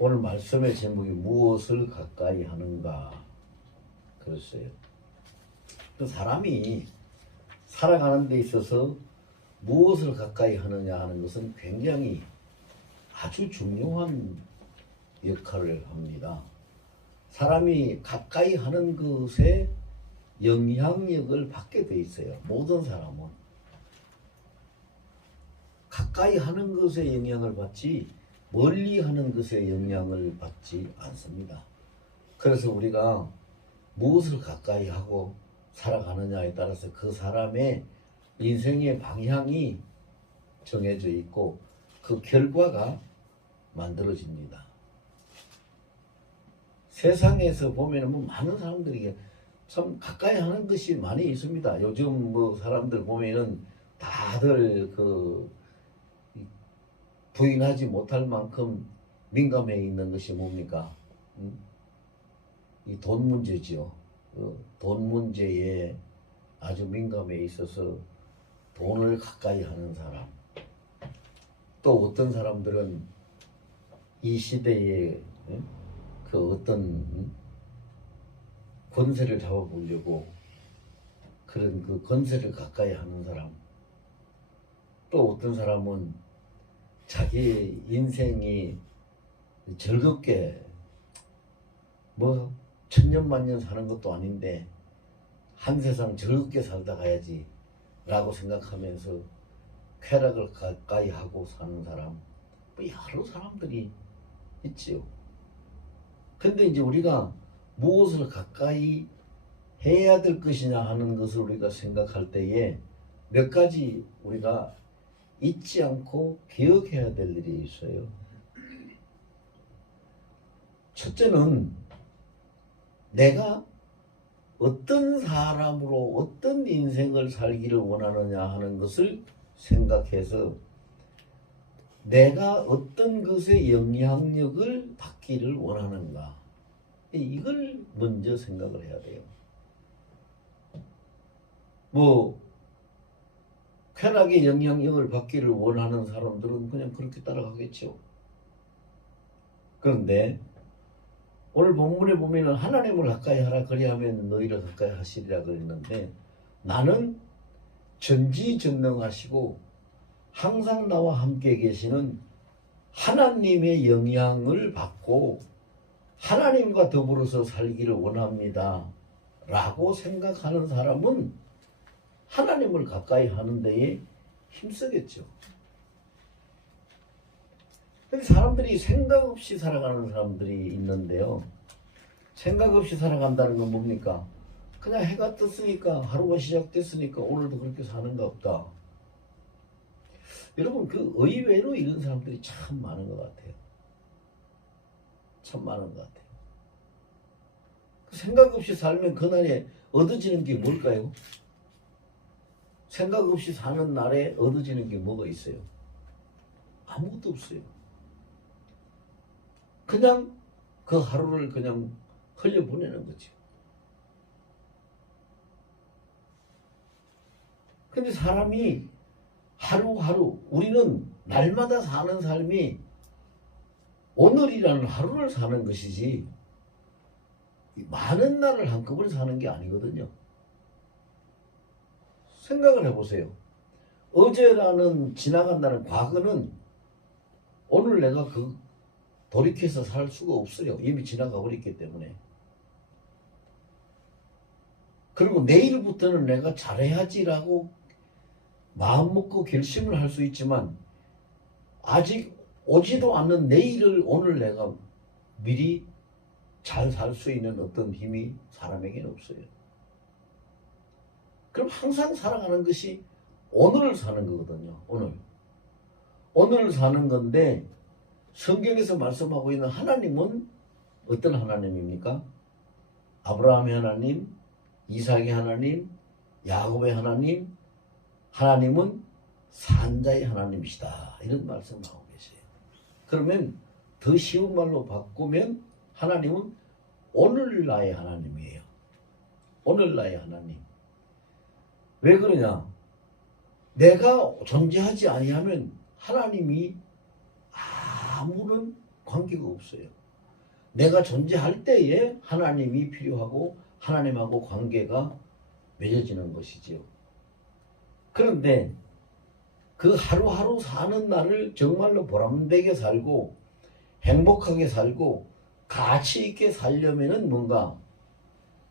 오늘 말씀의 제목이 무엇을 가까이 하는가 그랬어요. 그 사람이 살아가는 데 있어서 무엇을 가까이 하느냐 하는 것은 굉장히 아주 중요한 역할을 합니다. 사람이 가까이 하는 것에 영향력을 받게 돼 있어요. 모든 사람은 가까이 하는 것에 영향을 받지 멀리 하는 것에 영향을 받지 않습니다. 그래서 우리가 무엇을 가까이 하고 살아가느냐에 따라서 그 사람의 인생의 방향이 정해져 있고 그 결과가 만들어집니다. 세상에서 보면 뭐 많은 사람들이 참 가까이 하는 것이 많이 있습니다. 요즘 뭐 사람들 보면은 다들 그 부인하지 못할 만큼 민감해 있는 것이 뭡니까? 이 돈 문제지요. 돈 문제에 아주 민감해 있어서 돈을 가까이 하는 사람. 또 어떤 사람들은 이 시대에 그 어떤 권세를 잡아보려고 그런 그 권세를 가까이 하는 사람. 또 어떤 사람은 자기 인생이 즐겁게 뭐 천년만년 사는 것도 아닌데 한 세상 즐겁게 살다 가야지 라고 생각하면서 쾌락을 가까이 하고 사는 사람 뭐 여러 사람들이 있지요. 근데 이제 우리가 무엇을 가까이 해야 될 것이냐 하는 것을 우리가 생각할 때에 몇 가지 우리가 잊지 않고 기억해야 될 일이 있어요. 첫째는 내가 어떤 사람으로 어떤 인생을 살기를 원하느냐 하는 것을 생각해서 내가 어떤 것에 영향력을 받기를 원하는가 이걸 먼저 생각을 해야 돼요. 뭐 쾌락의 영향력을 받기를 원하는 사람들은 그냥 그렇게 따라가겠죠. 그런데 오늘 본문에 보면 하나님을 가까이 하라 그리하면 너희를 가까이 하시리라 그랬는데 나는 전지전능하시고 항상 나와 함께 계시는 하나님의 영향을 받고 하나님과 더불어서 살기를 원합니다 라고 생각하는 사람은 하나님을 가까이 하는 데에 힘쓰겠죠. 근데 사람들이 생각 없이 살아가는 사람들이 있는데요. 생각 없이 살아간다는 건 뭡니까? 그냥 해가 떴으니까 하루가 시작됐으니까 오늘도 그렇게 사는가 없다. 여러분 그 의외로 이런 사람들이 참 많은 것 같아요. 참 많은 것 같아요. 생각 없이 살면 그날에 얻어지는 게 뭘까요? 생각 없이 사는 날에 얻어지는 게 뭐가 있어요? 아무것도 없어요. 그냥 그 하루를 그냥 흘려보내는 거죠. 근데 사람이 하루하루 우리는 날마다 사는 삶이 오늘이라는 하루를 사는 것이지 많은 날을 한꺼번에 사는 게 아니거든요. 생각을 해보세요. 어제라는 지나간다는 과거는 오늘 내가 그 돌이켜서 살 수가 없어요. 이미 지나가 버렸기 때문에. 그리고 내일부터는 내가 잘해야지라고 마음 먹고 결심을 할 수 있지만 아직 오지도 않는 내일을 오늘 내가 미리 잘 살 수 있는 어떤 힘이 사람에게는 없어요. 그럼 항상 살아가는 것이 오늘을 사는 거거든요. 오늘을 사는 건데 성경에서 말씀하고 있는 하나님은 어떤 하나님입니까? 아브라함의 하나님, 이삭의 하나님, 야곱의 하나님, 하나님은 산자의 하나님이시다. 이런 말씀 나오고 계세요. 그러면 더 쉬운 말로 바꾸면 하나님은 오늘 나의 하나님이에요. 오늘 나의 하나님. 왜 그러냐? 내가 존재하지 아니하면 하나님이 아무런 관계가 없어요. 내가 존재할 때에 하나님이 필요하고 하나님하고 관계가 맺어지는 것이지요. 그런데 그 하루하루 사는 날을 정말로 보람되게 살고 행복하게 살고 가치 있게 살려면은 뭔가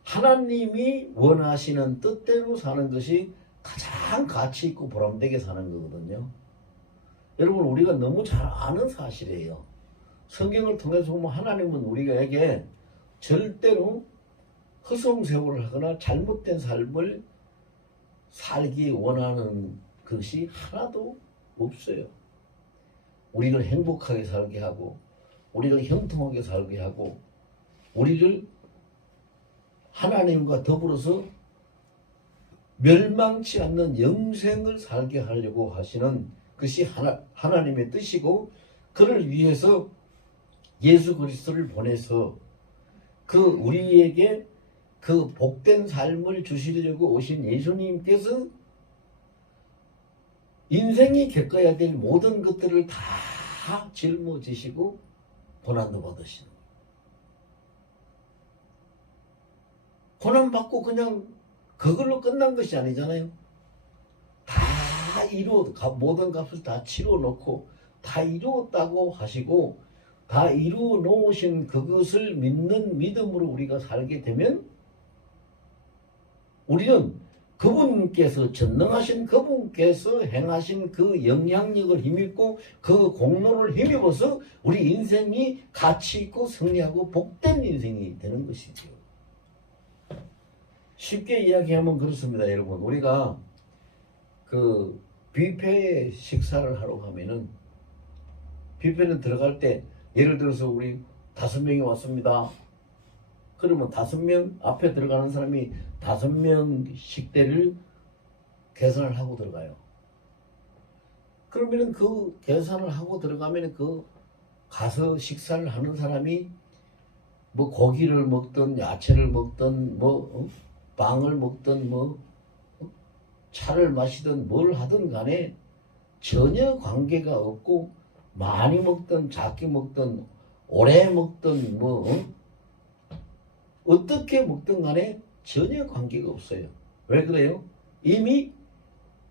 하나님이 원하시는 뜻대로 사는 것이 가장 가치 있고 보람되게 사는 거거든요. 여러분, 우리가 너무 잘 아는 사실이에요. 성경을 통해서 보면 하나님은 우리에게 절대로 허송세월을 하거나 잘못된 삶을 살기 원하는 것이 하나도 없어요. 우리를 행복하게 살게 하고 우리를 형통하게 살게 하고 우리를 하나님과 더불어서 멸망치 않는 영생을 살게 하려고 하시는 것이 하나님의 뜻이고, 그를 위해서 예수 그리스도를 보내서 그 우리에게 그 복된 삶을 주시려고 오신 예수님께서 인생이 겪어야 될 모든 것들을 다 짊어지시고 고난도 받으시는 거예요. 고난받고 그냥 그걸로 끝난 것이 아니잖아요. 다 모든 값을 다 치러 놓고 다 이루었다고 하시고 다 이루어 놓으신 그것을 믿는 믿음으로 우리가 살게 되면 우리는 그분께서 전능하신 그분께서 행하신 그 영향력을 힘입고 그 공로를 힘입어서 우리 인생이 가치 있고 승리하고 복된 인생이 되는 것이죠. 쉽게 이야기하면 그렇습니다, 여러분. 우리가 그 뷔페 식사를 하러 가면은 뷔페는 들어갈 때 예를 들어서 우리 5명이 왔습니다. 그러면 5명 앞에 들어가는 사람이 5명 식대를 계산을 하고 들어가요. 그러면은 그 계산을 하고 들어가면 그 가서 식사를 하는 사람이 뭐 고기를 먹든 야채를 먹든 뭐 빵을 먹든 뭐 차를 마시든 뭘 하든 간에 전혀 관계가 없고 많이 먹든 작게 먹든 오래 먹든 뭐 어떻게 먹든 간에 전혀 관계가 없어요. 왜 그래요? 이미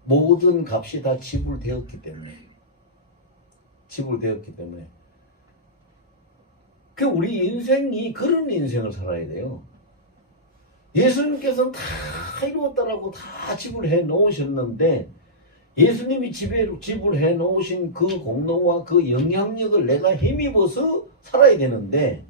모든 값이 다 지불되었기 때문에. 그 우리 인생이 그런 인생을 살아야 돼요. 예수님께서는 다 이루었다라고 다 지불해 놓으셨는데 예수님이 지불해 놓으신 그 공로와 그 영향력을 내가 힘입어서 살아야 되는데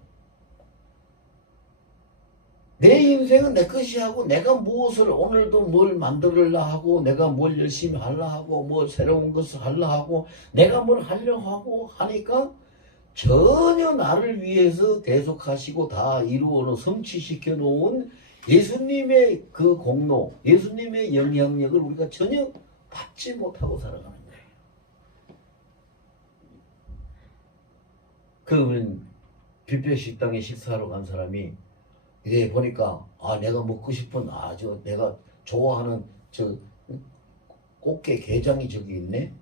내 인생은 내 것이 하고 내가 무엇을 오늘도 뭘 만들으려 하고 내가 뭘 열심히 하려 하고 뭐 새로운 것을 하려 하고 내가 뭘 하려 하고 하니까 전혀 나를 위해서 대속하시고 다 이루어 성취시켜 놓은 예수님의 그 공로, 예수님의 영향력을 우리가 전혀 받지 못하고 살아가는 거예요. 그러면 뷔페 식당에 식사하러 간 사람이 이제 보니까 내가 먹고 싶은 내가 좋아하는 저 꽃게 게장이 저기 있네.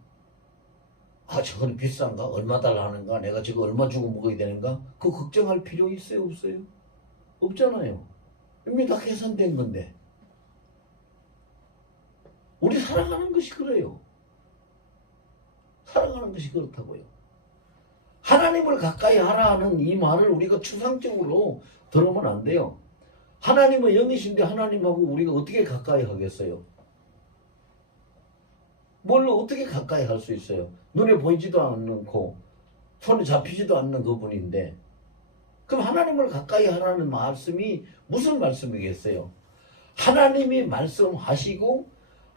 저건 비싼가? 얼마 달라는가? 내가 저거 얼마 주고 먹어야 되는가? 그거 걱정할 필요 있어요, 없어요? 없잖아요. 이미 다 계산된 건데. 우리 살아가는 것이 그래요. 살아가는 것이 그렇다고요. 하나님을 가까이 하라는 이 말을 우리가 추상적으로 들으면 안 돼요. 하나님은 영이신데 하나님하고 우리가 어떻게 가까이 하겠어요? 뭘로 어떻게 가까이 할 수 있어요? 눈에 보이지도 않고 손에 잡히지도 않는 그분인데 그럼 하나님을 가까이 하라는 말씀이 무슨 말씀이겠어요? 하나님이 말씀하시고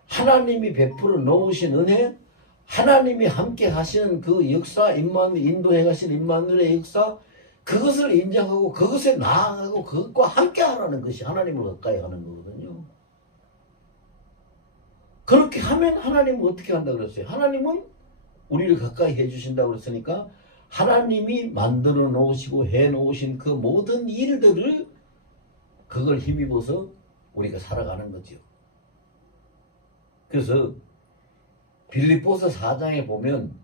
하나님이 베풀어 놓으신 은혜, 하나님이 함께 하시는 그 역사, 인도해 가신 임마누엘의 역사, 그것을 인정하고 그것에 나아가고 그것과 함께 하라는 것이 하나님을 가까이 하는 거거든요. 그렇게 하면 하나님은 어떻게 한다고 그랬어요? 하나님은 우리를 가까이 해주신다고 그랬으니까 하나님이 만들어 놓으시고 해 놓으신 그 모든 일들을 그걸 힘입어서 우리가 살아가는 거죠. 그래서 빌립보서 4장에 보면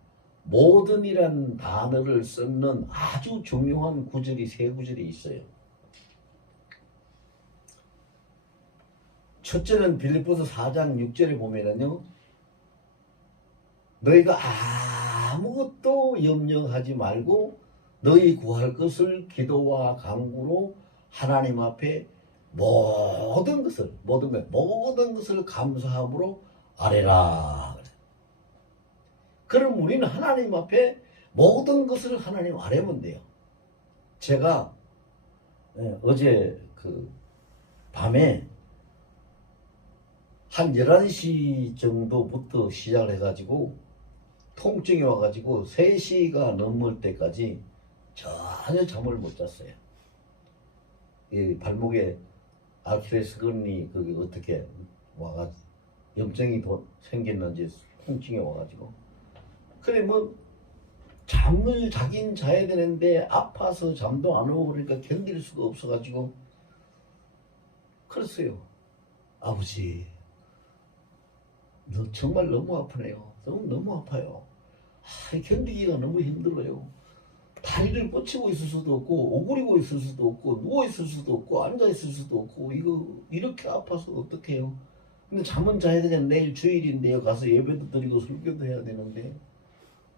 모든이란 단어를 쓰는 아주 중요한 구절이 세 구절이 있어요. 첫째는 빌립보서 4장 6절에 보면은요, 너희가 아무것도 염려하지 말고 너희 구할 것을 기도와 간구로 하나님 앞에 모든 것을 감사함으로 아뢰라. 그럼 우리는 하나님 앞에 모든 것을 하나님 아뢰면 돼요. 제가 어제 그 밤에 한 11시 정도부터 시작을 해가지고 통증이 와가지고 3시가 넘을 때까지 전혀 잠을 못 잤어요. 이 발목에 아킬레스건이 그게 어떻게 와가지고 염증이 생겼는지 통증이 와가지고 그래 뭐 잠을 자긴 자야 되는데 아파서 잠도 안 오고 그러니까 견딜 수가 없어가지고 그랬어요. 아버지 너 정말 너무 아프네요. 너무 아파요. 견디기가 너무 힘들어요. 다리를 뻗치고 있을 수도 없고 오그리고 있을 수도 없고 누워 있을 수도 없고 앉아 있을 수도 없고 이거 이렇게 아파서 어떡해요. 근데 잠은 자야 되잖아요. 내일 주일인데요. 가서 예배도 드리고 설교도 해야 되는데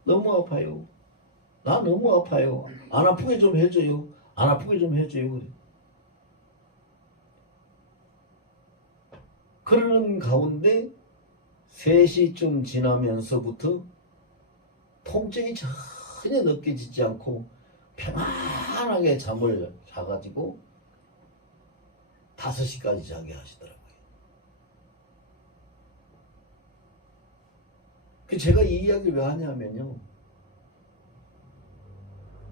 너무 아파요. 나 너무 아파요. 안 아프게 좀 해줘요. 안 아프게 좀 해줘요. 그래. 그러는 가운데 3시쯤 지나면서부터 통증이 전혀 느껴지지 않고 편안하게 잠을 자가지고 5시까지 자게 하시더라고요. 제가 이 이야기를 왜 하냐면요.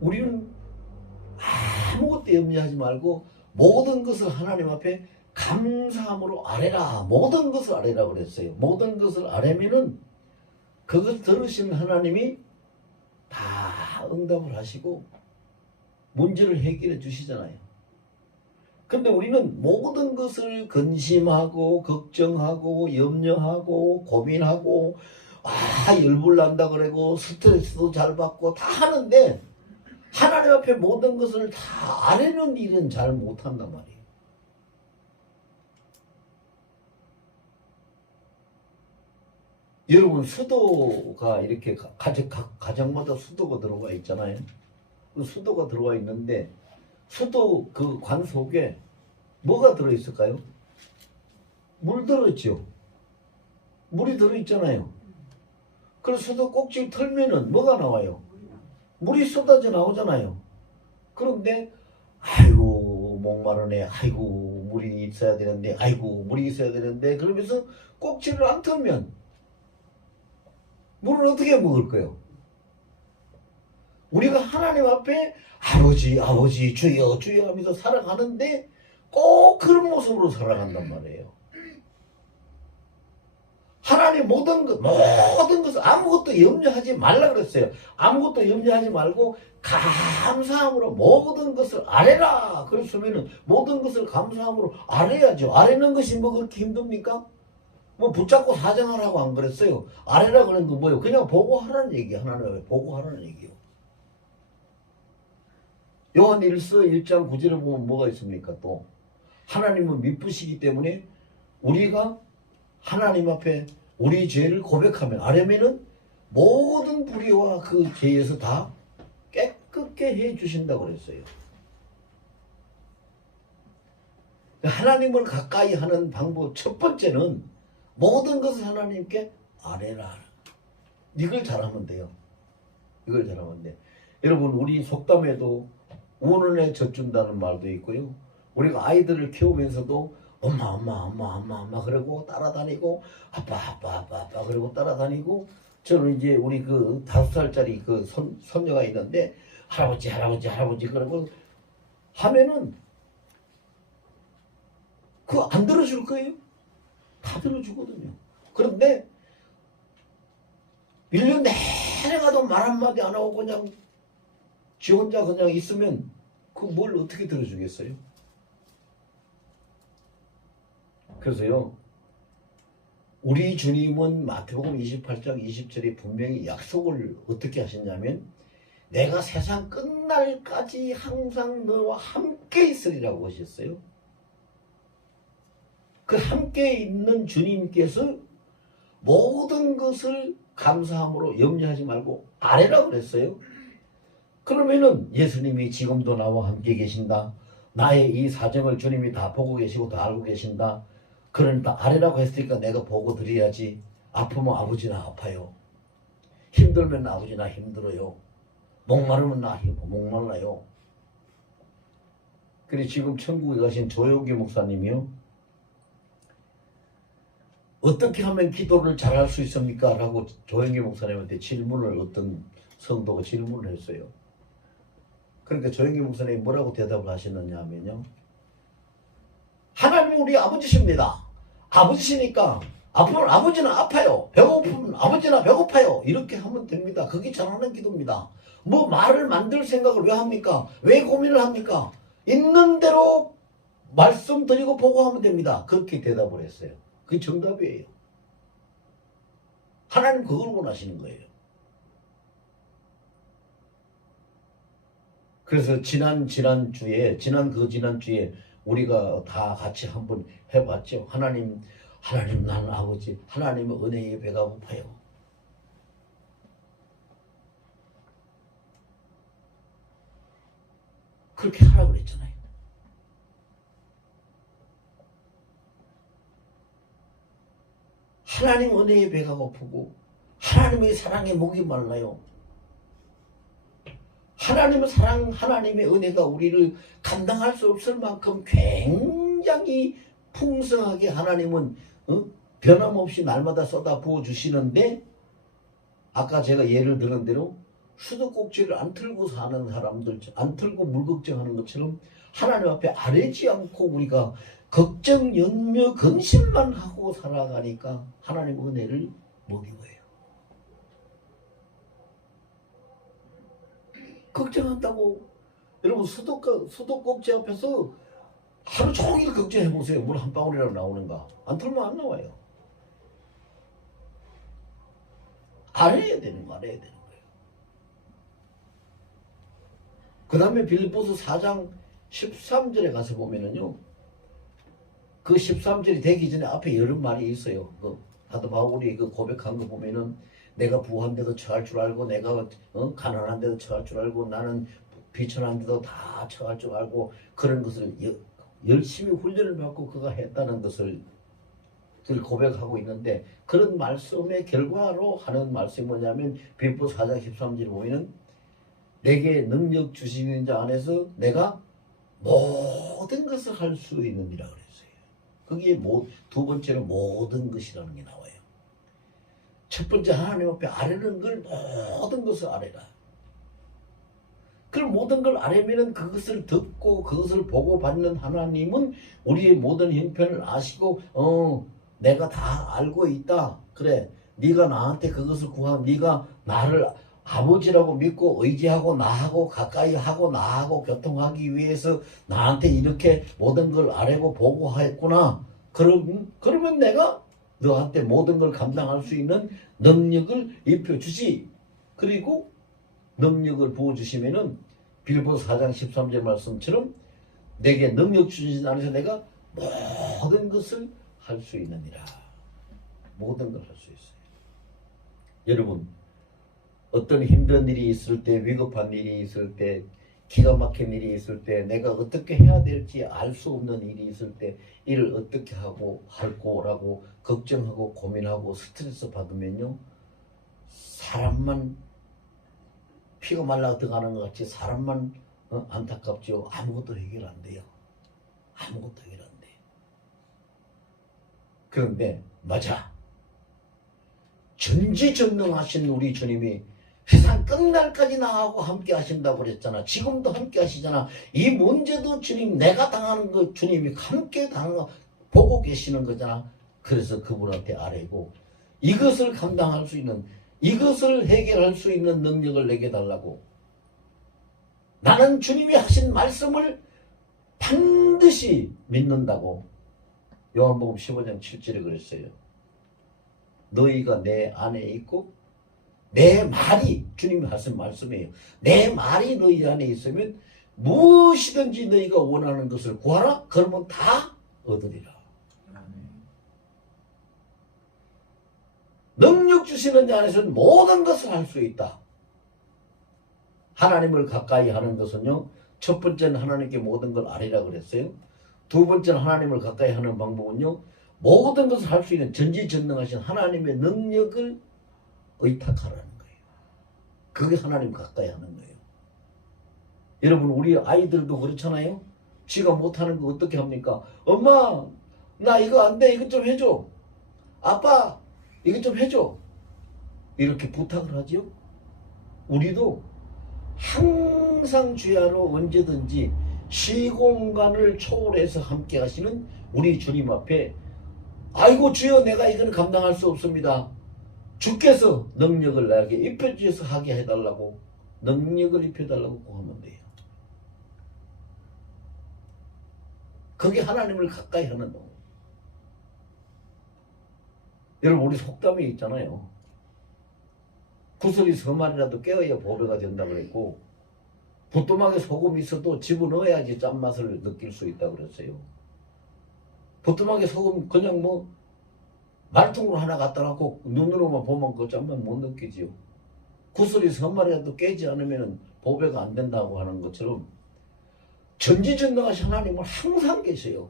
우리는 아무것도 염려하지 말고 모든 것을 하나님 앞에 감사함으로 아뢰라. 모든 것을 아뢰라 그랬어요. 모든 것을 아뢰면은 그것 들으신 하나님이 다 응답을 하시고 문제를 해결해 주시잖아요. 근데 우리는 모든 것을 근심하고 걱정하고 염려하고 고민하고 열불 난다 그러고 스트레스도 잘 받고 다 하는데 하나님 앞에 모든 것을 다 아뢰는 일은 잘 못한단 말이에요. 여러분 수도가 이렇게 가정마다 수도가 들어가 있잖아요. 그 수도가 들어가 있는데 수도 그 관 속에 뭐가 들어있을까요? 물 들어있죠. 물이 들어있잖아요. 그래서 수도 꼭지를 털면은 뭐가 나와요? 물이 쏟아져 나오잖아요. 그런데 아이고 목마르네. 아이고 물이 있어야 되는데 아이고 물이 있어야 되는데 그러면서 꼭지를 안 털면 물을 어떻게 먹을 거예요? 우리가 하나님 앞에 아버지 주여 주여 하면서 살아가는데 꼭 그런 모습으로 살아간단 말이에요. 하나님 모든 것을 아무것도 염려하지 말라 그랬어요. 아무것도 염려하지 말고 감사함으로 모든 것을 아뢰라. 그랬으면은 모든 것을 감사함으로 아뢰야죠. 아뢰는 것이 뭐 그렇게 힘듭니까? 뭐 붙잡고 사정하라고 안 그랬어요. 아뢰라 그런 건 뭐예요? 그냥 보고하라는 얘기예요. 하나님 보고하라는 얘기예요. 요한 1장 9절에 보면 뭐가 있습니까? 또 하나님은 미쁘시기 때문에 우리가 하나님 앞에 우리 죄를 고백하면 아뢰면은 모든 불의와 그 죄에서 다 깨끗게 해 주신다고 그랬어요. 하나님을 가까이 하는 방법 첫 번째는 모든 것을 하나님께 아뢰라. 이걸 잘하면 돼요. 이걸 잘하면 돼. 여러분 우리 속담에도 운운에 젖준다는 말도 있고요. 우리가 아이들을 키우면서도 엄마 그러고 따라다니고 아빠 그러고 따라다니고 저는 이제 우리 그 5살짜리 그 손녀가 있는데 할아버지 그러고 하면은 그거 안 들어줄 거예요? 다 들어주거든요. 그런데 1년 내내 가도 말 한마디 안 하고 그냥 지 혼자 그냥 있으면 그 뭘 어떻게 들어주겠어요? 그래서요 우리 주님은 마태복음 28장 20절에 분명히 약속을 어떻게 하셨냐면 내가 세상 끝날까지 항상 너와 함께 있으리라고 하셨어요. 그 함께 있는 주님께서 모든 것을 감사함으로 염려하지 말고 아뢰라 그랬어요. 그러면은 예수님이 지금도 나와 함께 계신다. 나의 이 사정을 주님이 다 보고 계시고 다 알고 계신다. 그러니까 아뢰라고 했으니까 내가 보고 드려야지. 아프면 아버지나 아파요. 힘들면 아버지나 힘들어요. 목마르면 나 목말라요. 그래 지금 천국에 가신 조용기 목사님이요. 어떻게 하면 기도를 잘할 수 있습니까? 라고 조영기 목사님한테 질문을 어떤 성도가 질문을 했어요. 그러니까 조영기 목사님이 뭐라고 대답을 하시느냐 하면요. 하나님은 우리 아버지십니다. 아버지시니까 아프면 아버지는 아파요. 배고프면 아버지나 배고파요. 이렇게 하면 됩니다. 그게 잘하는 기도입니다. 뭐 말을 만들 생각을 왜 합니까? 왜 고민을 합니까? 있는 대로 말씀드리고 보고하면 됩니다. 그렇게 대답을 했어요. 그게 정답이에요. 하나님 그걸 원하시는 거예요. 그래서 지난주에 우리가 다 같이 한번 해봤죠. 하나님 나는 아버지, 하나님의 은혜의 배가 고파요. 그렇게 하라고 그랬잖아요. 하나님 은혜의 배가 고프고 하나님의 사랑에 목이 말라요. 하나님의 사랑, 하나님의 은혜가 우리를 감당할 수 없을 만큼 굉장히 풍성하게 하나님은 변함없이 날마다 쏟아 부어주시는데 아까 제가 예를 들은 대로 수도꼭지를 안 틀고 사는 사람들, 안 틀고 물 걱정하는 것처럼 하나님 앞에 아뢰지 않고 우리가 걱정, 연며, 근심만 하고 살아가니까 하나님 은혜를 못 입어요. 걱정한다고 여러분 수도꼭지 앞에서 하루 종일 걱정해보세요. 물 한 방울이라도 나오는가. 안 틀면 안 나와요. 알아야 되는 거예요. 그 다음에 빌립보서 4장 13절에 가서 보면은요. 그 13절이 되기 전에 앞에 여러 말이 있어요. 사도 바울이 그 고백한 거 보면은 내가 부한데도 처할 줄 알고 내가 가난한데도 처할 줄 알고 나는 비천한데도 다 처할 줄 알고 그런 것을 열심히 훈련을 받고 그가 했다는 것을 고백하고 있는데 그런 말씀의 결과로 하는 말씀이 뭐냐면 빌립보서 4장 13절에 보면은 내게 능력 주시는 자 안에서 내가 모든 것을 할 수 있느니라 그랬어요. 그게 두 번째로 모든 것이라는 게 나와요. 첫 번째 하나님 앞에 아뢰는 걸 모든 것을 아뢰라. 그 모든 걸 아뢰면은 그것을 듣고 그것을 보고 받는 하나님은 우리의 모든 형편을 아시고 내가 다 알고 있다. 그래 네가 나한테 그것을 네가 나를 아버지라고 믿고 의지하고 나하고 가까이 하고 나하고 교통하기 위해서 나한테 이렇게 모든 걸 아뢰고 보고했구나. 그러면 내가 너한테 모든 걸 감당할 수 있는 능력을 입혀주지. 그리고 능력을 부어주시면은 빌립보서 4장 13절 말씀처럼 내게 능력 주시지 않으셔 내가 모든 것을 할 수 있느니라. 모든 걸 할 수 있어요. 여러분 어떤 힘든 일이 있을 때 위급한 일이 있을 때 기가 막힌 일이 있을 때 내가 어떻게 해야 될지 알 수 없는 일이 있을 때 일을 어떻게 하고 할 거라고 걱정하고 고민하고 스트레스 받으면요 사람만 피가 말라 들어가는 것 같이 사람만 안타깝죠. 아무것도 해결 안 돼요. 아무것도 해결 안 돼. 그런데 맞아. 전지전능하신 우리 주님이 세상 끝날까지 나하고 함께 하신다고 그랬잖아. 지금도 함께 하시잖아. 이 문제도 주님 내가 당하는 거 주님이 함께 보고 계시는 거잖아. 그래서 그분한테 아뢰고 이것을 감당할 수 있는 이것을 해결할 수 있는 능력을 내게 달라고. 나는 주님이 하신 말씀을 반드시 믿는다고 요한복음 15장 7절에 그랬어요. 너희가 내 안에 있고 내 말이 주님 하신 말씀이에요. 내 말이 너희 안에 있으면 무엇이든지 너희가 원하는 것을 구하라. 그러면 다 얻으리라. 능력 주시는 자 안에서는 모든 것을 할 수 있다. 하나님을 가까이 하는 것은요, 첫 번째는 하나님께 모든 걸 아뢰라 그랬어요. 두 번째는 하나님을 가까이 하는 방법은요, 모든 것을 할 수 있는 전지전능하신 하나님의 능력을 의탁하라는 거예요. 그게 하나님 가까이 하는 거예요. 여러분, 우리 아이들도 그렇잖아요. 지가 못하는 거 어떻게 합니까? 엄마, 나 이거 안 돼. 이것 좀 해줘. 아빠, 이것 좀 해줘. 이렇게 부탁을 하죠. 우리도 항상 주의 안으로 언제든지 시공간을 초월해서 함께 하시는 우리 주님 앞에, 아이고 주여, 내가 이건 감당할 수 없습니다. 주께서 능력을 나에게 입혀주셔서 하게 해달라고, 능력을 입혀달라고 구하면 돼요. 그게 하나님을 가까이 하는 거. 여러분, 우리 속담이 있잖아요. 구슬이 서말이라도 깨어야 보배가 된다고 그랬고, 부뚜막에 소금이 있어도 집어넣어야지 짠맛을 느낄 수 있다고 그랬어요. 부뚜막에 소금 그냥 뭐 말통으로 하나 갖다 놓고 눈으로만 보면 그 짠맛 못 느끼지요. 구슬이 서말이라도 깨지 않으면 보배가 안 된다고 하는 것처럼 전지전능하신 하나님은 항상 계세요.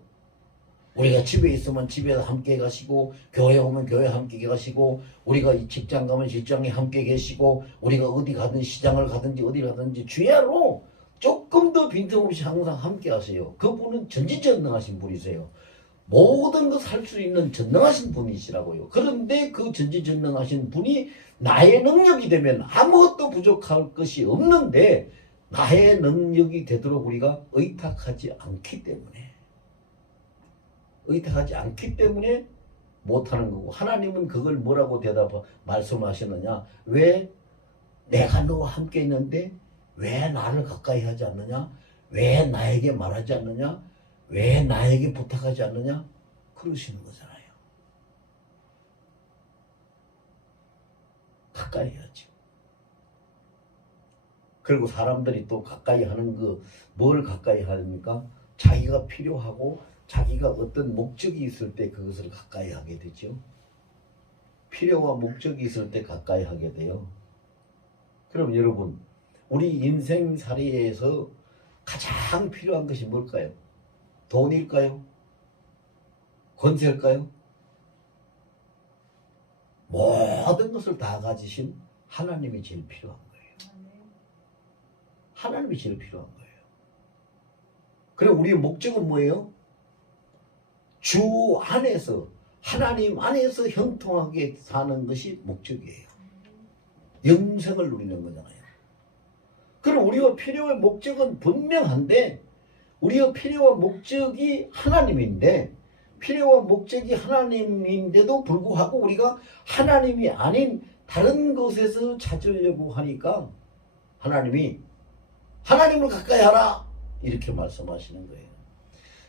우리가 집에 있으면 집에 함께 가시고, 교회 오면 교회 함께 가시고, 우리가 직장 가면 직장에 함께 계시고, 우리가 어디 가든 시장을 가든지 어디 가든지 주야로 조금 더 빈틈없이 항상 함께 하세요. 그분은 전지전능하신 분이세요. 모든 것 할 수 있는 전능하신 분이시라고요. 그런데 그 전지전능하신 분이 나의 능력이 되면 아무것도 부족할 것이 없는데, 나의 능력이 되도록 우리가 의탁하지 않기 때문에 못하는 거고, 하나님은 그걸 뭐라고 말씀하시느냐? 왜 내가 너와 함께 있는데 왜 나를 가까이 하지 않느냐? 왜 나에게 말하지 않느냐? 왜 나에게 부탁하지 않느냐? 그러시는 거잖아요. 가까이 해야지. 그리고 사람들이 또 가까이 하는 뭘 가까이 합니까? 자기가 필요하고 자기가 어떤 목적이 있을 때 그것을 가까이 하게 되죠. 필요와 목적이 있을 때 가까이 하게 돼요. 그럼 여러분, 우리 인생살이에서 가장 필요한 것이 뭘까요? 돈일까요? 권세일까요? 모든 것을 다 가지신 하나님이 제일 필요한 거예요. 하나님이 제일 필요한 거예요. 그럼 우리의 목적은 뭐예요? 주 안에서, 하나님 안에서 형통하게 사는 것이 목적이에요. 영생을 누리는 거잖아요. 그럼 우리가 필요한 목적은 분명한데, 우리가 필요한 목적이 하나님인데, 필요한 목적이 하나님인데도 불구하고 우리가 하나님이 아닌 다른 곳에서 찾으려고 하니까 하나님이 하나님을 가까이 하라 이렇게 말씀하시는 거예요.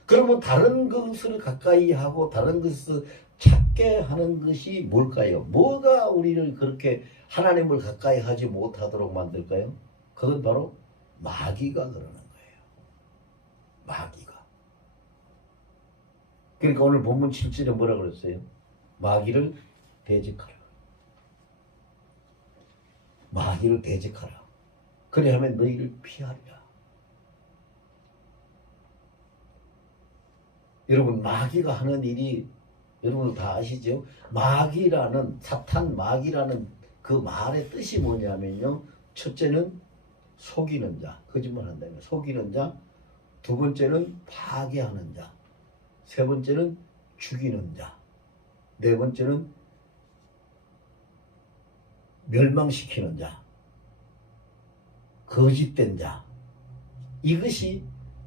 그러면 다른 것을 가까이 하고 다른 것을 찾게 하는 것이 뭘까요? 뭐가 우리를 그렇게 하나님을 가까이 하지 못하도록 만들까요? 그건 바로 마귀가 그러는 거예요. 마귀가. 그러니까 오늘 본문 7절에 뭐라 그랬어요? 마귀를 대적하라. 마귀를 대적하라. 그래야만 너희를 피하리라. 여러분, 마귀가 하는 일이 여러분 다 아시죠? 마귀라는, 사탄 마귀라는 그 말의 뜻이 뭐냐면요, 첫째는 속이는 자, 거짓말 한다면 속이는 자, 두 번째는 파괴하는 자, 세 번째는 죽이는 자, 네 번째는 멸망시키는 자, 거짓된 자. 이것이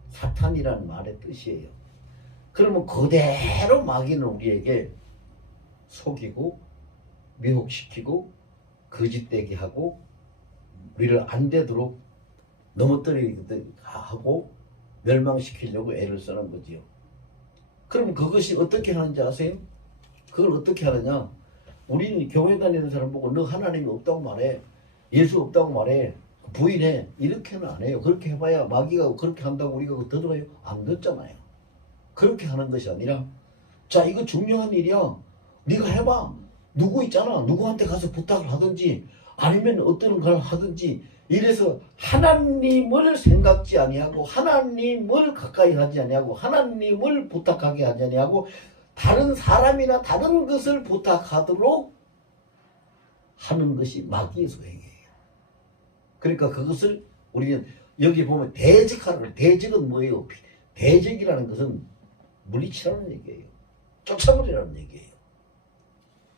사탄이라는 말의 뜻이에요. 그러면 그대로 마귀는 우리에게 속이고 미혹시키고 거짓되게 하고 우리를 안 되도록 넘어뜨리게 하고 멸망시키려고 애를 쓰는 거지요. 그럼 그것이 어떻게 하는지 아세요? 그걸 어떻게 하느냐? 우리는 교회 다니는 사람 보고 너 하나님이 없다고 말해. 예수 없다고 말해. 부인해. 이렇게는 안 해요. 그렇게 해봐야 마귀가 그렇게 한다고 우리가 들어요? 안 듣잖아요. 그렇게 하는 것이 아니라 자 이거 중요한 일이야. 네가 해봐. 누구 있잖아. 누구한테 가서 부탁을 하든지 아니면 어떤 걸 하든지 이래서 하나님을 생각지 아니하고 하나님을 가까이 하지 아니하고 하나님을 부탁하게 하지 아니하고 다른 사람이나 다른 것을 부탁하도록 하는 것이 마귀의 소행이에요. 그러니까 그것을 우리는 여기 보면 대적하는 거예요. 대적은 뭐예요? 대적이라는 것은 물리치라는 얘기예요. 쫓아버리라는 얘기예요.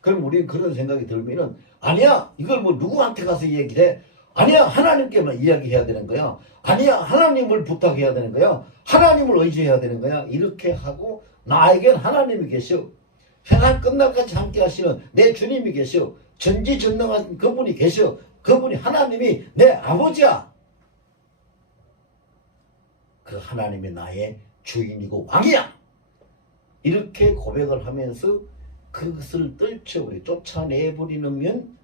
그럼 우리는 그런 생각이 들면은 아니야 이걸 뭐 누구한테 가서 얘기를 해. 아니야 하나님께만 이야기해야 되는 거야. 아니야 하나님을 부탁해야 되는 거야. 하나님을 의지해야 되는 거야. 이렇게 하고 나에겐 하나님이 계셔. 해가 끝날까지 함께 하시는 내 주님이 계셔. 전지전능한 그분이 계셔. 그분이 하나님이 내 아버지야. 그 하나님이 나의 주인이고 왕이야. 이렇게 고백을 하면서 그것을 떨쳐버리 쫓아내버리면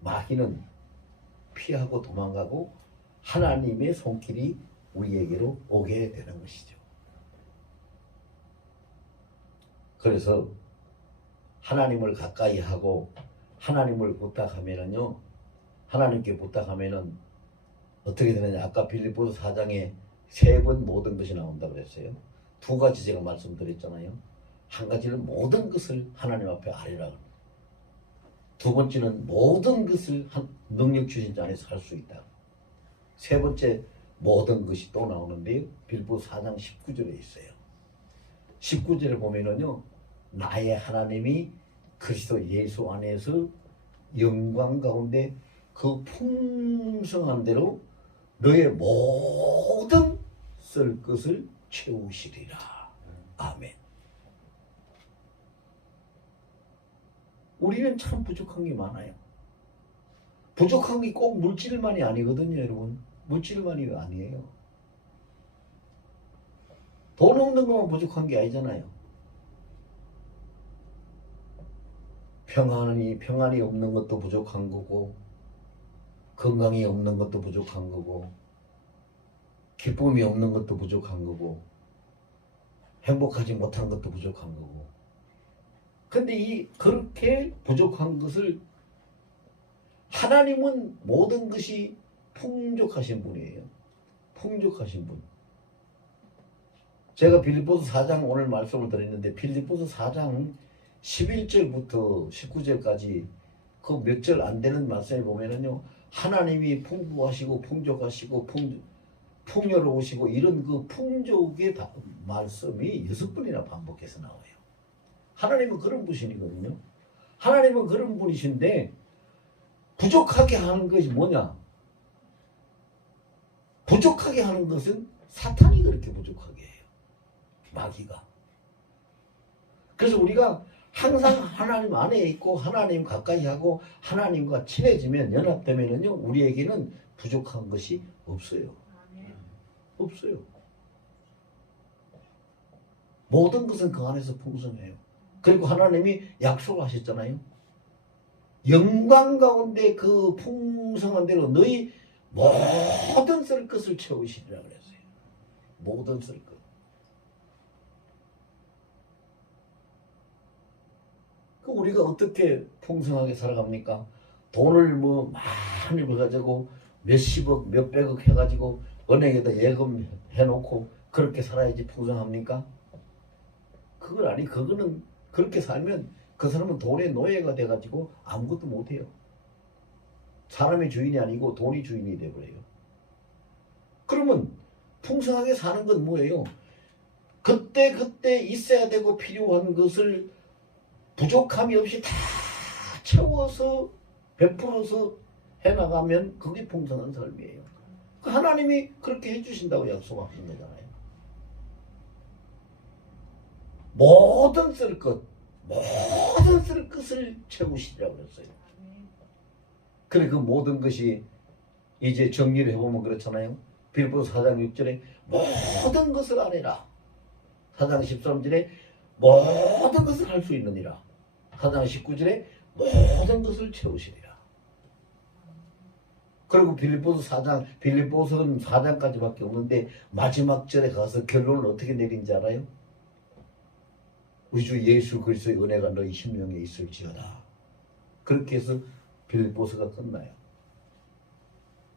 마귀는 피하고 도망가고 하나님의 손길이 우리에게로 오게 되는 것이죠. 그래서 하나님을 가까이 하고 하나님을 부탁하면은요, 하나님께 부탁하면은 어떻게 되느냐? 아까 빌립보서 4장에 3번 모든 것이 나온다고 그랬어요. 2가지 제가 말씀드렸잖아요. 한 가지는 모든 것을 하나님 앞에 아뢰라. 2번째는 모든 것을 능력 주신 자 안에서 할 수 있다. 3번째 모든 것이 또 나오는데요. 빌립보서 4장 19절에 있어요. 19절에 보면은요. 나의 하나님이 그리스도 예수 안에서 영광 가운데 그 풍성한 대로 너의 모든 쓸 것을 채우시리라. 아멘. 우리는 참 부족한 게 많아요. 부족한 게 꼭 물질만이 아니거든요, 여러분. 물질만이 아니에요. 돈 없는 것만 부족한 게 아니잖아요. 평안이 없는 것도 부족한 거고, 건강이 없는 것도 부족한 거고, 기쁨이 없는 것도 부족한 거고, 행복하지 못한 것도 부족한 거고. 근데 그렇게 부족한 것을 하나님은 모든 것이 풍족하신 분이에요. 풍족하신 분. 제가 빌립보서 4장 오늘 말씀을 드렸는데 빌립보서 4장 11절부터 19절까지 그 몇 절 안 되는 말씀에 보면은요. 하나님이 풍부하시고 풍족하시고 풍요로우시고 이런 그 풍족의 말씀이 6번이나 반복해서 나와요. 하나님은 그런 분이거든요. 하나님은 그런 분이신데 부족하게 하는 것이 뭐냐? 부족하게 하는 것은 사탄이 그렇게 부족하게 해요. 마귀가. 그래서 우리가 항상 하나님 안에 있고 하나님 가까이 하고 하나님과 친해지면 연합되면은요 우리에게는 부족한 것이 없어요. 없어요. 모든 것은 그 안에서 풍성해요. 그리고 하나님이 약속하셨잖아요. 영광 가운데 그 풍성한 대로 너희 모든 쓸 것을 채우시리라 그랬어요. 모든 쓸 것. 그 우리가 어떻게 풍성하게 살아갑니까? 돈을 뭐 많이 벌어가지고 몇십억, 몇백억 해가지고 은행에다 예금 해놓고 그렇게 살아야지 풍성합니까? 그건 아니. 그거는 그렇게 살면 그 사람은 돈의 노예가 돼가지고 아무것도 못해요. 사람의 주인이 아니고 돈이 주인이 돼버려요. 그러면 풍성하게 사는 건 뭐예요? 그때 있어야 되고 필요한 것을 부족함이 없이 다 채워서 베풀어서 해나가면 그게 풍성한 삶이에요. 하나님이 그렇게 해주신다고 약속하신 거잖아요. 모든 쓸 것을 채우시라고 그랬어요. 그래 그 모든 것이 이제 정리를 해보면 그렇잖아요. 빌립보서 4장 6절에 모든 것을 아뢰라. 4장 13절에 모든 것을 할 수 있느니라. 4장 19절에 모든 것을 채우시리라. 그리고 빌립보서는 4장까지밖에 없는데 마지막 절에 가서 결론을 어떻게 내린지 알아요? 우리 주 예수 그리스도의 은혜가 너희 심령에 있을지어다. 그렇게 해서 빌립보서가 끝나요.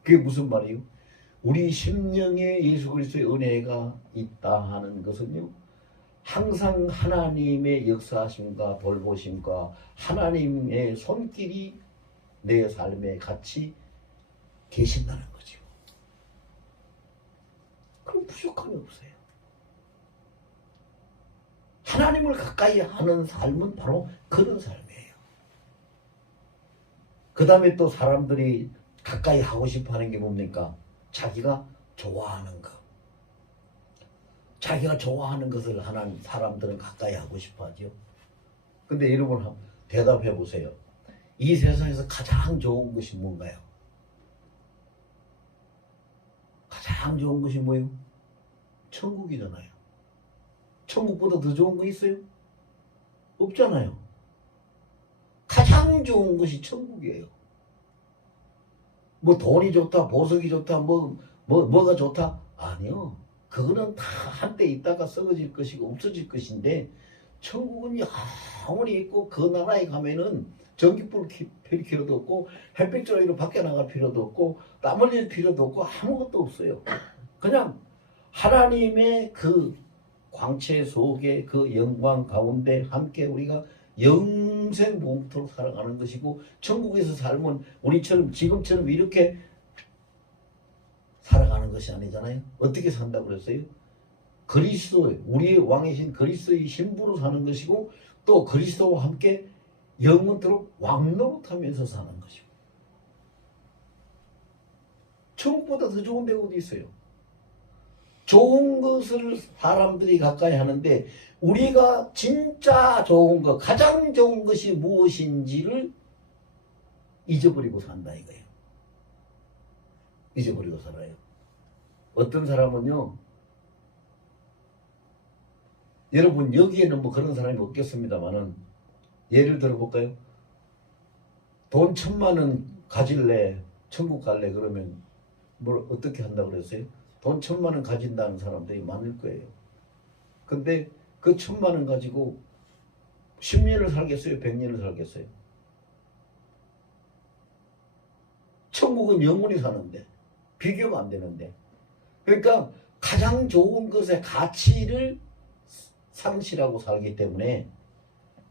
그게 무슨 말이에요? 우리 심령에 예수 그리스도의 은혜가 있다 하는 것은요, 항상 하나님의 역사하심과 돌보심과 하나님의 손길이 내 삶에 같이 계신다는 거죠. 그럼 부족함이 없어요. 하나님을 가까이 하는 삶은 바로 그런 삶이에요. 그 다음에 또 사람들이 가까이 하고 싶어 하는 게 뭡니까? 자기가 좋아하는 것. 자기가 좋아하는 것을 하는 사람들은 가까이 하고 싶어 하죠. 근데 여러분 대답해 보세요. 이 세상에서 가장 좋은 것이 뭔가요? 가장 좋은 것이 뭐예요? 천국이잖아요. 천국보다 더 좋은 거 있어요? 없잖아요. 가장 좋은 것이 천국이에요. 뭐 돈이 좋다, 보석이 좋다, 뭐가 좋다? 아니요. 그거는 다 한때 있다가 썩어질 것이고 없어질 것인데, 천국은 영원히 있고 그 나라에 가면은 전기불 펼 필요도 없고 햇빛 쬐위로 밖에 나갈 필요도 없고 땀 흘릴 필요도 없고 아무것도 없어요. 그냥 하나님의 그 광채 속에 그 영광 가운데 함께 우리가 영생 무궁토록 살아가는 것이고, 천국에서 살면 우리처럼 지금처럼 이렇게 살아가는 것이 아니잖아요. 어떻게 산다고 그랬어요? 그리스도, 우리의 왕이신 그리스도의 신부로 사는 것이고, 또 그리스도와 함께 영원토록 왕노릇하면서 사는 것이고. 천국보다 더 좋은 데가 어디 있어요? 좋은 것을 사람들이 가까이 하는데, 우리가 진짜 좋은 것, 가장 좋은 것이 무엇인지를 잊어버리고 산다 이거예요. 잊어버리고 살아요. 어떤 사람은요, 여러분 여기에는 뭐 그런 사람이 없겠습니다만은, 예를 들어볼까요? 돈 1,000만 원 가질래, 천국 갈래, 그러면 뭘 어떻게 한다고 그랬어요? 돈 1,000만 원 가진다는 사람들이 많을 거예요. 근데 그 1,000만 원 가지고 10년을 살겠어요? 100년을 살겠어요? 천국은 영원히 사는데, 비교가 안 되는데. 그러니까 가장 좋은 것의 가치를 상실하고 살기 때문에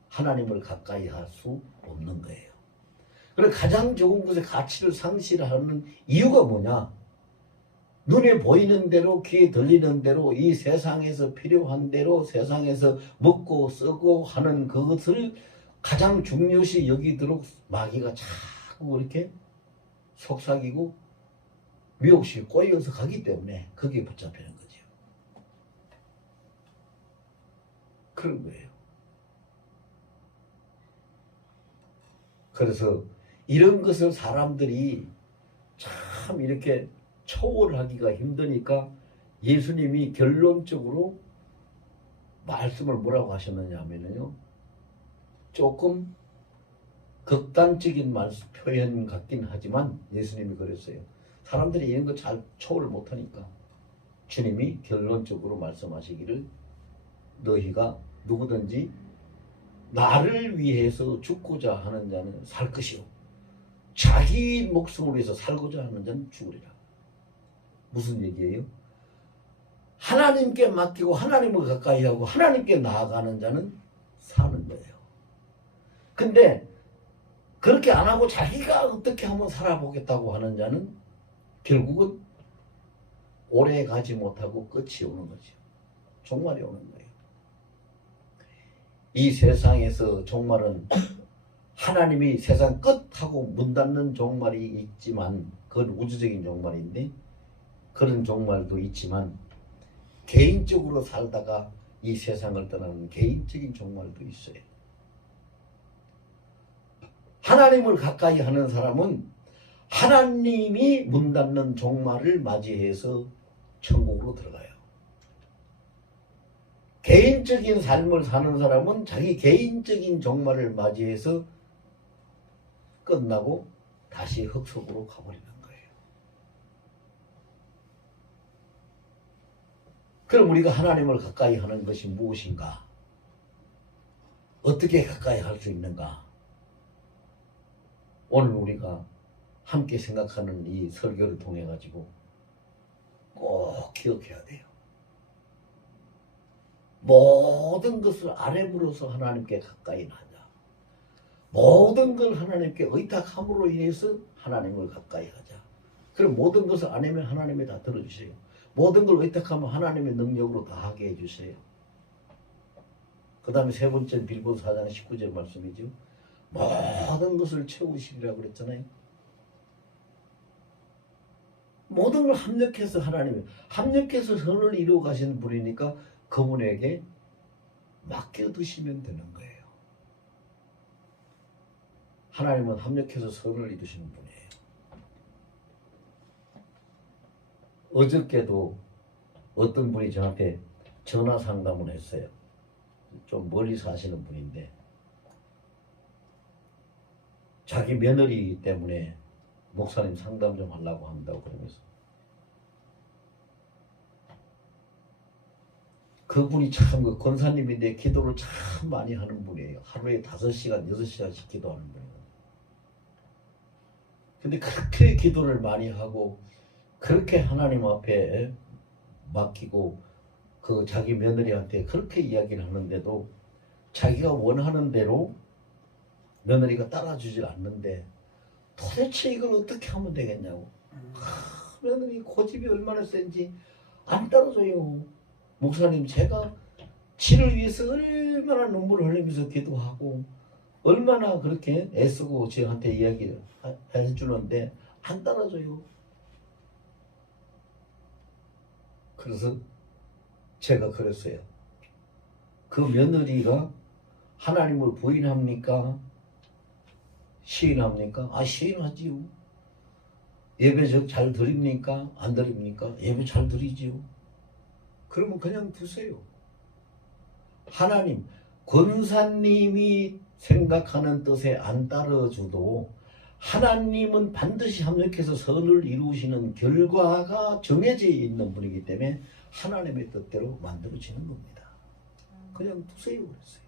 하나님을 가까이 할 수 없는 거예요. 그래서 가장 좋은 것의 가치를 상실하는 이유가 뭐냐? 눈에 보이는 대로, 귀에 들리는 대로, 이 세상에서 필요한 대로 세상에서 먹고 쓰고 하는 그것을 가장 중요시 여기도록 마귀가 자꾸 이렇게 속삭이고 미혹시 꼬여서 가기 때문에 거기에 붙잡히는 거죠. 그런 거예요. 그래서 이런 것을 사람들이 참 이렇게 초월하기가 힘드니까 예수님이 결론적으로 말씀을 뭐라고 하셨느냐 하면요, 조금 극단적인 표현 같긴 하지만 예수님이 그랬어요. 사람들이 이런 거 잘 초월을 못하니까 주님이 결론적으로 말씀하시기를, 너희가 누구든지 나를 위해서 죽고자 하는 자는 살 것이요, 자기 목숨을 위해서 살고자 하는 자는 죽으리라. 무슨 얘기예요? 하나님께 맡기고 하나님을 가까이 하고 하나님께 나아가는 자는 사는 거예요. 근데 그렇게 안 하고 자기가 어떻게 한번 살아보겠다고 하는 자는 결국은 오래 가지 못하고 끝이 오는 거죠. 종말이 오는 거예요. 이 세상에서 종말은 하나님이 세상 끝하고 문 닫는 종말이 있지만, 그건 우주적인 종말인데, 그런 종말도 있지만 개인적으로 살다가 이 세상을 떠나는 개인적인 종말도 있어요. 하나님을 가까이 하는 사람은 하나님이 문 닫는 종말을 맞이해서 천국으로 들어가요. 개인적인 삶을 사는 사람은 자기 개인적인 종말을 맞이해서 끝나고 다시 흙 속으로 가버리는 거예요. 그럼 우리가 하나님을 가까이 하는 것이 무엇인가? 어떻게 가까이 할 수 있는가? 오늘 우리가 함께 생각하는 이 설교를 통해 가지고 꼭 기억해야 돼요. 모든 것을 아뢰 물어서 하나님께 가까이 하자. 모든 걸 하나님께 의탁함으로 인해서 하나님을 가까이 하자. 그럼 모든 것을 안 하면 하나님이 다 들어주세요. 모든 걸 의탁하면 하나님의 능력으로 다 하게 해주세요. 그 다음에 세 번째 빌보서 4장 19절 말씀이죠. 모든 것을 채우시리라고 그랬잖아요. 모든 걸 합력해서 하나님이 합력해서 선을 이루어 가시는 분이니까 그분에게 맡겨두시면 되는 거예요. 하나님은 합력해서 선을 이루시는 분이에요. 어저께도 어떤 분이 저한테 전화 상담을 했어요. 좀 멀리 사시는 분인데 자기 며느리 때문에 목사님 상담 좀 하려고 한다고 그러면서 그분이 참 그 권사님인데 기도를 참 많이 하는 분이에요. 하루에 5시간, 6시간씩 기도하는 분이에요. 근데 그렇게 기도를 많이 하고 그렇게 하나님 앞에 맡기고 그 자기 며느리한테 그렇게 이야기를 하는데도 자기가 원하는 대로 며느리가 따라주질 않는데 도대체 이걸 어떻게 하면 되겠냐고. 며느리 고집이 얼마나 센지 안 따라줘요. 목사님, 제가 지를 위해서 얼마나 눈물을 흘리면서 기도하고 얼마나 그렇게 애쓰고 저한테 이야기를 해주는데 안 따라줘요. 그래서 제가 그랬어요. 그 며느리가 하나님을 부인합니까? 시인합니까? 아, 시인하지요. 예배 잘 드립니까? 안 드립니까? 예배 잘 드리지요. 그러면 그냥 두세요. 하나님, 권사님이 생각하는 뜻에 안 따라줘도 하나님은 반드시 합력해서 선을 이루시는 결과가 정해져 있는 분이기 때문에 하나님의 뜻대로 만들어지는 겁니다. 그냥 두세요 그랬어요.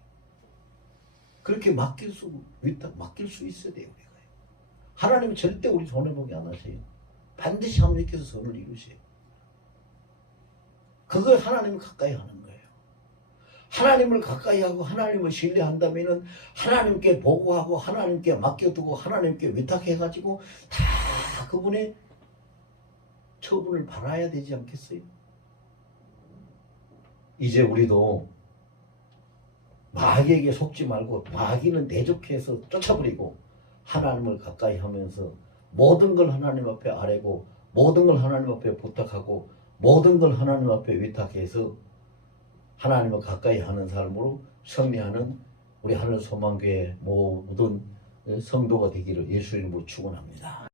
그렇게 맡길 수 있어야 돼요. 우리가. 하나님은 절대 우리 손해보게 안 하세요. 반드시 합력해서 선을 이루세요. 그걸 하나님을 가까이 하는 거예요. 하나님을 가까이 하고 하나님을 신뢰한다면 하나님께 보고하고 하나님께 맡겨두고 하나님께 위탁해가지고 다 그분의 처분을 받아야 되지 않겠어요? 이제 우리도 마귀에게 속지 말고 마귀는 대적해서 쫓아버리고 하나님을 가까이 하면서 모든 걸 하나님 앞에 아뢰고 모든 걸 하나님 앞에 부탁하고 모든 걸 하나님 앞에 위탁해서 하나님을 가까이 하는 삶으로 승리하는 우리 하늘소망교회 모든 성도가 되기를 예수 이름으로 축원합니다.